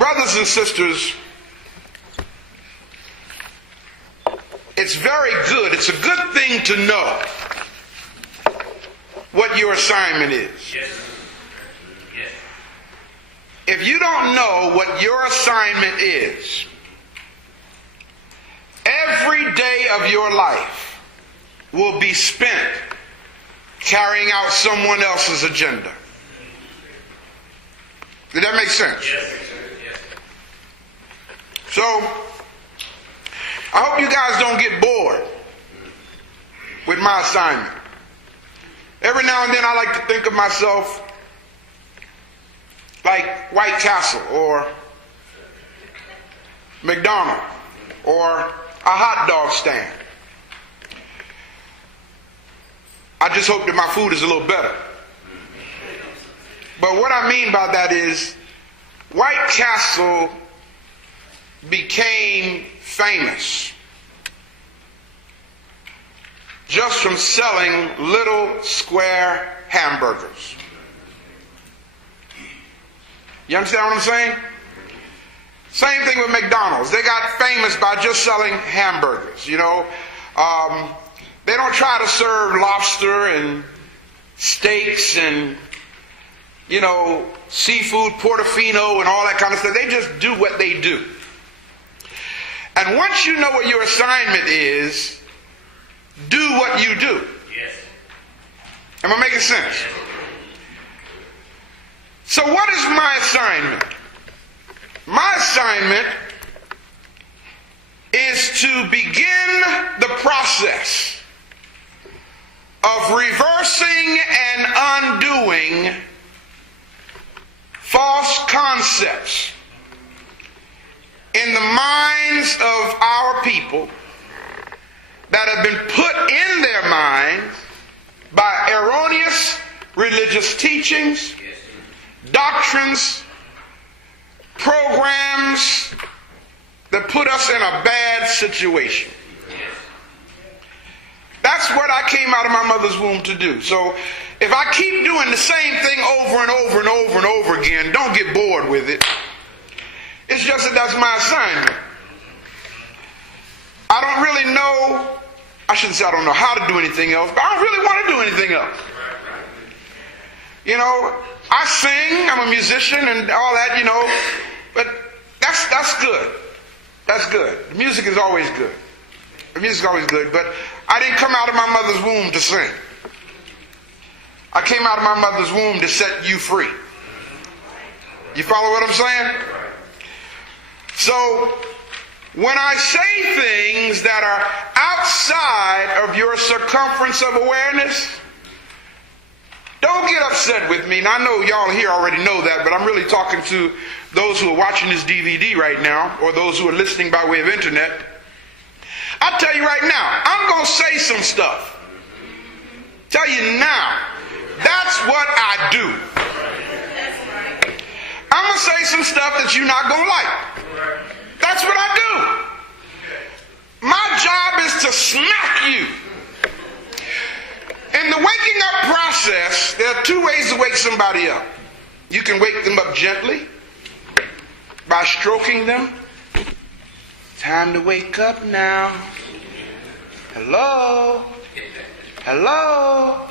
Brothers and sisters, it's very good. It's a good thing to know what your assignment is. If you don't know what your assignment is, every day of your life will be spent carrying out someone else's agenda. Did that make sense? Yes. So, I hope you guys don't get bored with my assignment. Every now and then I like to think of myself like White Castle or McDonald's or a hot dog stand. I just hope that my food is a little better. But what I mean by that is White Castle became famous just from selling little square hamburgers. You understand what I'm saying? Same thing with McDonald's. They got famous by just selling hamburgers. You know, they don't try to serve lobster and steaks and, you know, seafood, Portofino and all that kind of stuff. They just do what they do. And once you know what your assignment is, do what you do. Yes. Am I making sense? So what is my assignment? My assignment is to begin the process of reversing and undoing false concepts in the minds of our people that have been put in their minds by erroneous religious teachings, doctrines, programs that put us in a bad situation. That's what I came out of my mother's womb to do. So if I keep doing the same thing over and over and over and over again, don't get bored with it. It's just that that's my assignment. I don't really know, I shouldn't say I don't know how to do anything else, but I don't really want to do anything else. You know, I sing, I'm a musician and all that, you know, but that's good. That's good. The music is always good. The music is always good, but I didn't come out of my mother's womb to sing. I came out of my mother's womb to set you free. You follow what I'm saying? So, when I say things that are outside of your circumference of awareness, don't get upset with me. And I know y'all here already know that, but I'm really talking to those who are watching this DVD right now, or those who are listening by way of internet. I'll tell you right now, I'm going to say some stuff. Tell you now, that's what I do. I'm going to say some stuff that you're not going to like. That's what I do. My job is to smack you. In the waking up process, there are two ways to wake somebody up. You can wake them up gently by stroking them. Time to wake up now. Hello? Hello?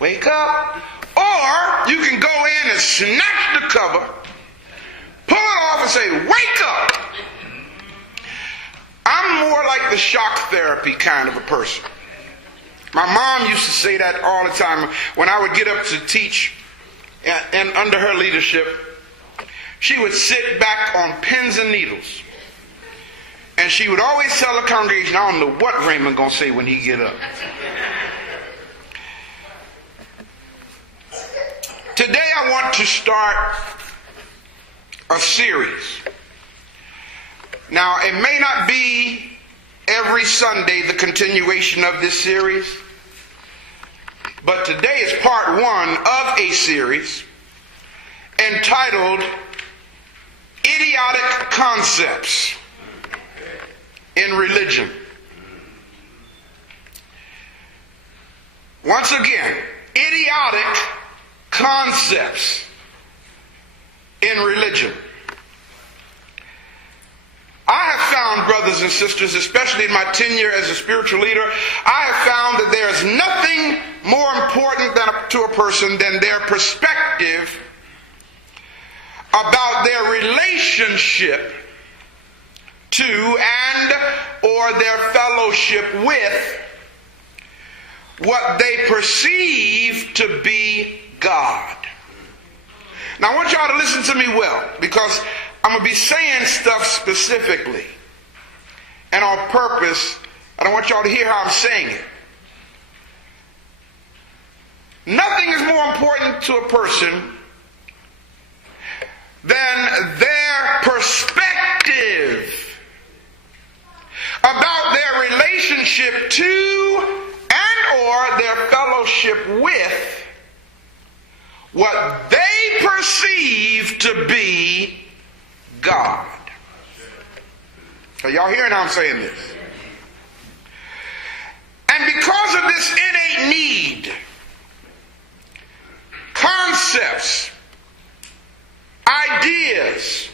Wake up. Or you can go in and snatch the cover, pull it off and say, wake up. I'm more like the shock therapy kind of a person. My mom used to say that all the time. When I would get up to teach and under her leadership, she would sit back on pins and needles. And she would always tell the congregation, I don't know what Raymond going to say when he get up. Today I want to start a series. Now, it may not be every Sunday the continuation of this series, but today is part one of a series entitled Idiotic Concepts in Religion. Once again, idiotic concepts in religion. brothers and sisters, especially in my tenure as a spiritual leader, I have found that there is nothing more important to a person than their perspective about their relationship to and or their fellowship with what they perceive to be God. Now I want y'all to listen to me well, because I'm going to be saying stuff specifically and on purpose. I don't want y'all to hear how I'm saying it. Nothing is more important to a person than their perspective about their relationship to and or their fellowship with what they perceive to be God. Are y'all hearing how I'm saying this? And because of this innate need, concepts, ideas,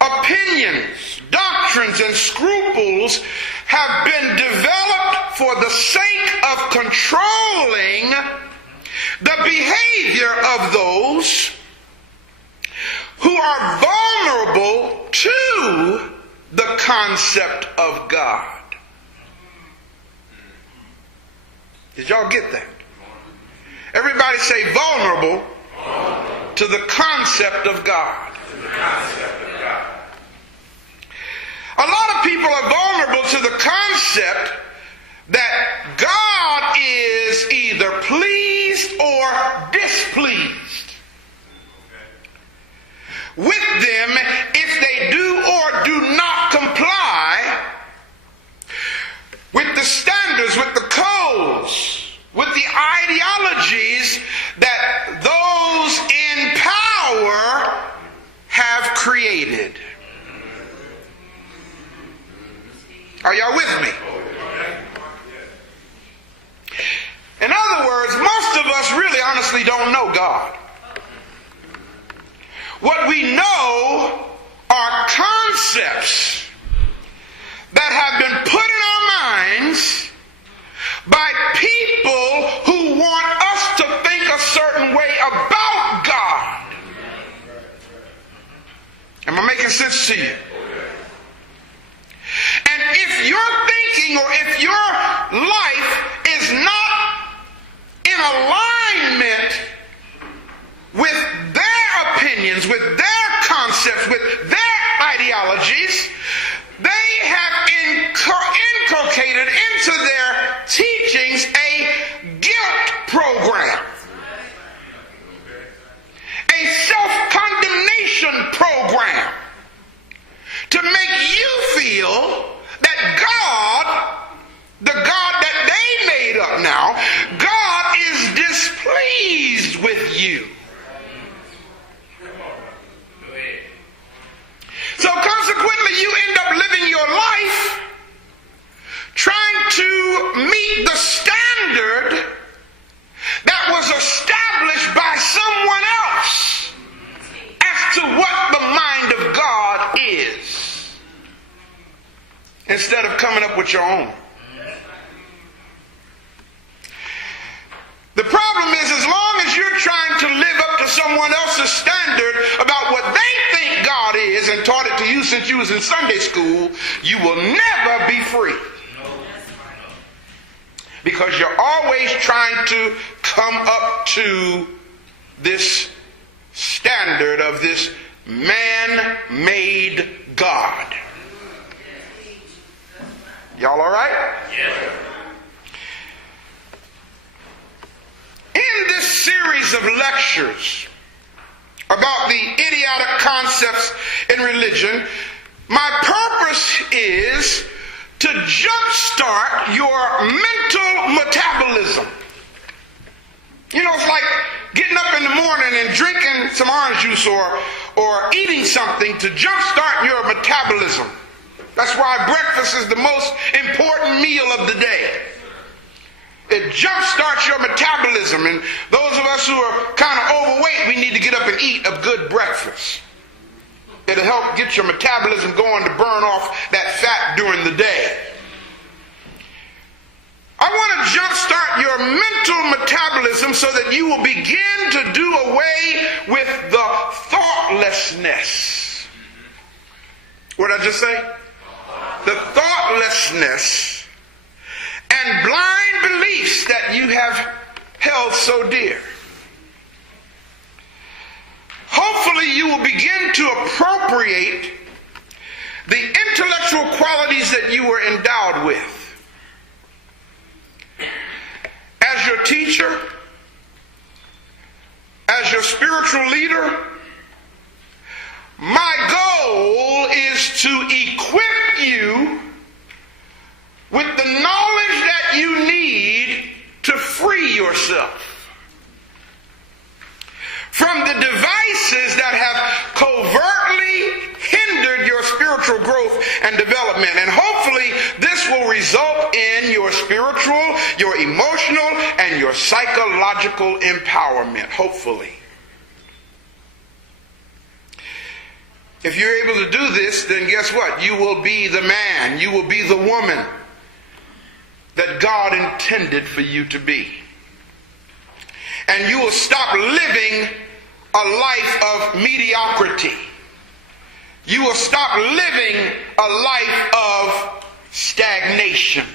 opinions, doctrines, and scruples have been developed for the sake of controlling the behavior of those who are vulnerable to the concept of God. Did y'all get that? Everybody say vulnerable to the concept of God. A lot of people are vulnerable to the concept that God is either pleased or displeased with them if they do or do not comply with the standards, with the codes, with the ideologies that those in power have created. Are y'all with me? In other words, most of us really honestly don't know God. What we know are concepts that have been put in our minds by people who want us to think a certain way about God. Am I making sense to you? And if your thinking or if your life is not in alignment with their opinions, with their concepts, with their ideologies, they have inculcated into their teachings a guilt program, a self-condemnation program, to make you feel that God, the God that they made up now, God is displeased with you. So consequently, you end up living your life trying to meet the standard that was established by someone else as to what the mind of God is, instead of coming up with your own. The problem is, as long as you're trying to live up to someone else's standard about what they think God is and taught it to you since you was in Sunday school, you will never be free. Because you're always trying to come up to this standard of this man-made God. Y'all all right? Yes. In this series of lectures about the idiotic concepts in religion, my purpose is to jumpstart your mental metabolism. You know, it's like getting up in the morning and drinking some orange juice or eating something to jumpstart your metabolism. That's why breakfast is the most important meal of the day. It jumpstarts your metabolism, and those of us who are kind of overweight, we need to get up and eat a good breakfast. It It'll help get your metabolism going to burn off that fat during the day. I want to jumpstart your mental metabolism so that you will begin to do away with the thoughtlessness. What did I just say? The thoughtlessness and blind beliefs that you have held so dear. Hopefully you will begin to appropriate the intellectual qualities that you were endowed with. As your teacher, as your spiritual leader, my goal is to equip you with the knowledge that you need to free yourself from the devices that have covertly hindered your spiritual growth and development. And hopefully this will result in your spiritual, your emotional, and your psychological empowerment. Hopefully. If you're able to do this, then guess what? You will be the man, you will be the woman that God intended for you to be. And you will stop living a life of mediocrity. You will stop living a life of stagnation.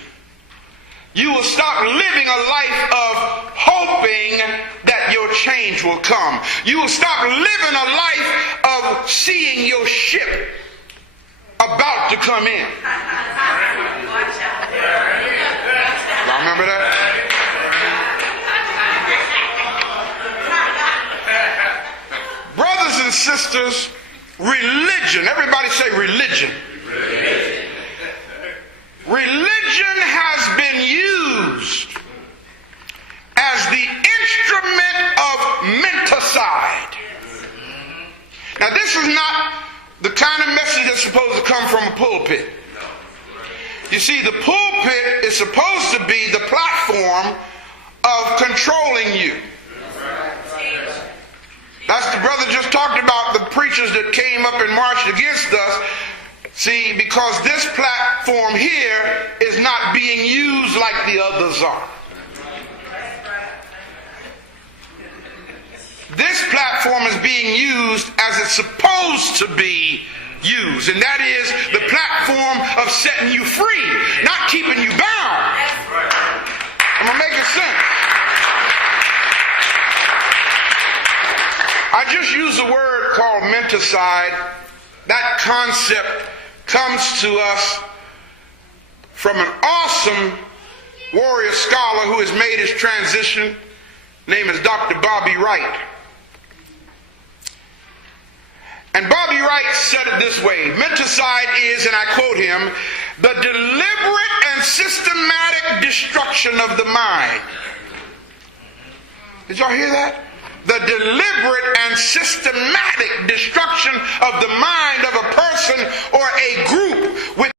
You will stop living a life of hoping that your change will come. You will stop living a life of seeing your ship about to come in. Y'all remember that? Brothers and sisters, religion, everybody say religion. Religion has been used as the instrument of menticide. Now this is not the kind of message that's supposed to come from a pulpit. You see, the pulpit is supposed to be the platform of controlling you. That's the brother just talked about, the preachers that came up and marched against us. See, because this platform here is not being used like the others are. This platform is being used as it's supposed to be used, and that is the platform of setting you free, not keeping you bound. I'm going to make it simple. I just used a word called menticide. That concept comes to us from an awesome warrior scholar who has made his transition. His name is Dr. Bobby Wright. And Bobby Wright said it this way: menticide is, and I quote him, the deliberate and systematic destruction of the mind. Did y'all hear that? The deliberate and systematic destruction of the mind of a person or a group with